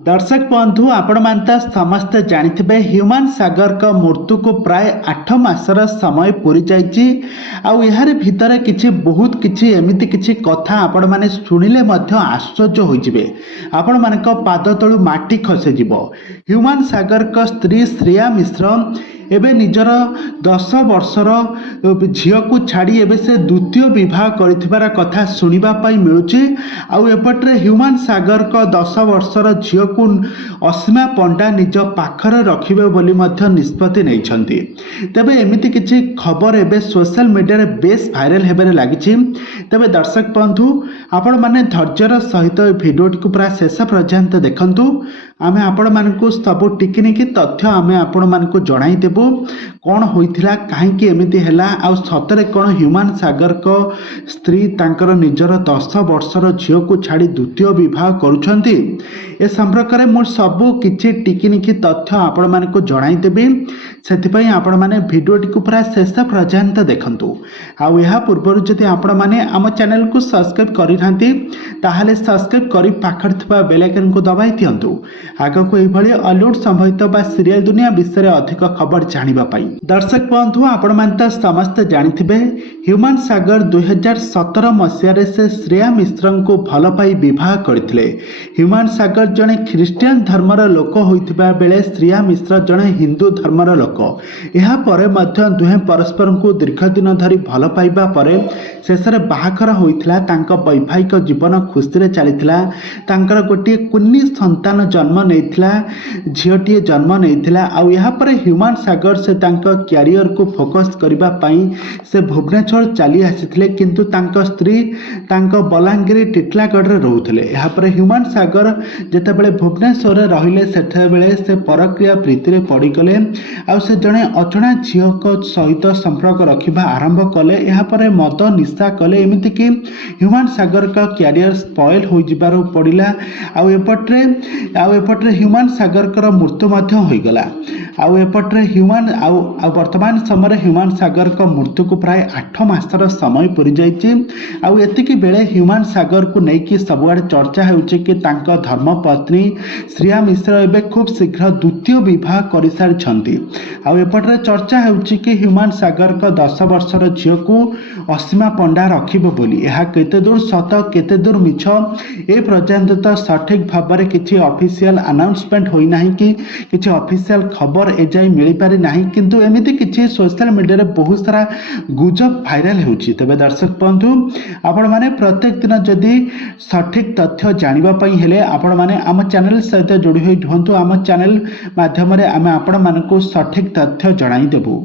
दर्शक बंधु आपण मानता समस्ते जानिथिबे ह्यूमन सागर का मृत्यु को प्राय 8 मासर समय पूरी जाइछि। आउ यार भितर किछि बहुत किछि एमिति किछि कथा आपण माने सुनिले मध्य आश्चर्य होई जिवे। आपण मानक पाद तळु माटी खसे जिवो। ह्यूमन सागर का स्त्री श्रेया मिश्र एबे निजर 10 वर्षर झील को छाड़ी एबे से द्वितीय विवाह कर कथा सुनिबा पाई मिलुछि। आउ एपट्रे ह्यूमन सागर का 10 वर्षर झील को असीमा पंडा निज पाखरे रखिबे बोली मध्य निष्पत्ति नैछंती। तबे एमिति किछि खबर एबे सोशल मीडिया रे बेस भाइराल हेबारे लागिछि। तबे दर्शक बंधु आपण माने धैर्यर सहित भिडियोटी को पूरा शेष पर्यंत देखंतु। आमे आपण मानकु सब टिकिनिकी तथ्य आमे आपण मानकु जणाई देबु कौन होइथिला काहेकि एमिति हैला आउ सतरे कौन ह्यूमन सागर को स्त्री तांकर निजर 10 वर्षर झील को छाड़ी द्वितीय विवाह करुछंती। ए संपर्क में मु सबु किछि टिकिनिकी तथ्य आपण मानकु जणाई देबी। सेथिपई आपण माने भिडियोटी को पूरा शेष पर्यंत देखंतु। आउ यहा पूर्व जदि आपण माने आम चैनल को सब्सक्राइब करि नांती ताहाले सब्सक्राइब करि पाखर थबा बेल आइकन को दबाई दियंतु। आगो को एभली हॉलीवुड संबंधित बा सीरियल दुनिया विषय अधिक खबर जानिबा पाई। दर्शक बंधु आपण मानता समस्त जानिथिबे ह्यूमन सागर 2017 मसियारे से श्रेया मिश्र को भल पाई विवाह करथिले। ह्यूमन सागर जने ख्रिस्टियन धर्मर लोक होइथिबा बेले श्रेया मिश्र जने हिंदू धर्मर लोक। एहा परे मध्य दुहे परस्पर को दीर्घ दिन धरी भल पाइबा परे शेषरे बाहाघर होइथिला। तांका वैवाहिक जीवन खुशी रे चलिथिला। तांकर गोटे कुन्नी संतान जन्म नैथिला, झीलटीए जन्म नैथिला। आउ यहाँ पर ह्यूमन सागर से तांका क्यारियर को फोकस करबा पाई से भुवनेश्वर चली आसीथिले, किंतु तांका स्त्री तांका बलांगीर टिटलागढ़ रे रहउथिले। यहाँ पर ह्यूमन सागर जेतेबेले भुवनेश्वर रे रहिले सेतेबेले से परक्रिया प्रीति रे पड़ी गले। आउ से जने अचना झील को सहित संपर्क रखिबा आरंभ कले। यहाँ पर मद निशा कले, एमिति कि ह्यूमन सागर का क्यारियर स्पॉइल हो जिबार पड़िला। आउ एपट्रे ह्यूमन सागर कर मृत्यु मध्य होई गला। आउ एपट्रे ह्यूमन आउ वर्तमान समय ह्यूमन सागर का मृत्यु को प्राय 8 मासर समय पूरी जाइछि। आउ एतिकी बेले ह्यूमन सागर को नेकी सबुआडे चर्चा हेउछि कि तांका धर्मपत्नी श्रेया मिश्र एबे खूब शीघ्र द्वितीय विवाह कर सारिछंती। आउ एपट्रे चर्चा हेउछि कि ह्यूमन सागर का 10 वर्षर झील को असीमा पंडा रखिबे बोली। एहा केते दूर सत केते दूर मिछ ए पर्यंत तो सठिक भाव में किसी ऑफिशियल अनाउंसमेंट होई नाही कि किसी ऑफिशियल खबर एजाई मिल पारि नाही, किंतु एमिति किछि सोशल मीडिया रे बहुत सारा गुजब भाइराल होउछि। तबे दर्शक बंधु आपण माने प्रत्येक दिन जदि सठिक तथ्य जानिबा पई हेले आपण माने आम चैनल सहित जोड़ी होई ढंतु। आम चैनल माध्यम रे आमे आपण मानकु सठिक तथ्य जणाई देबु।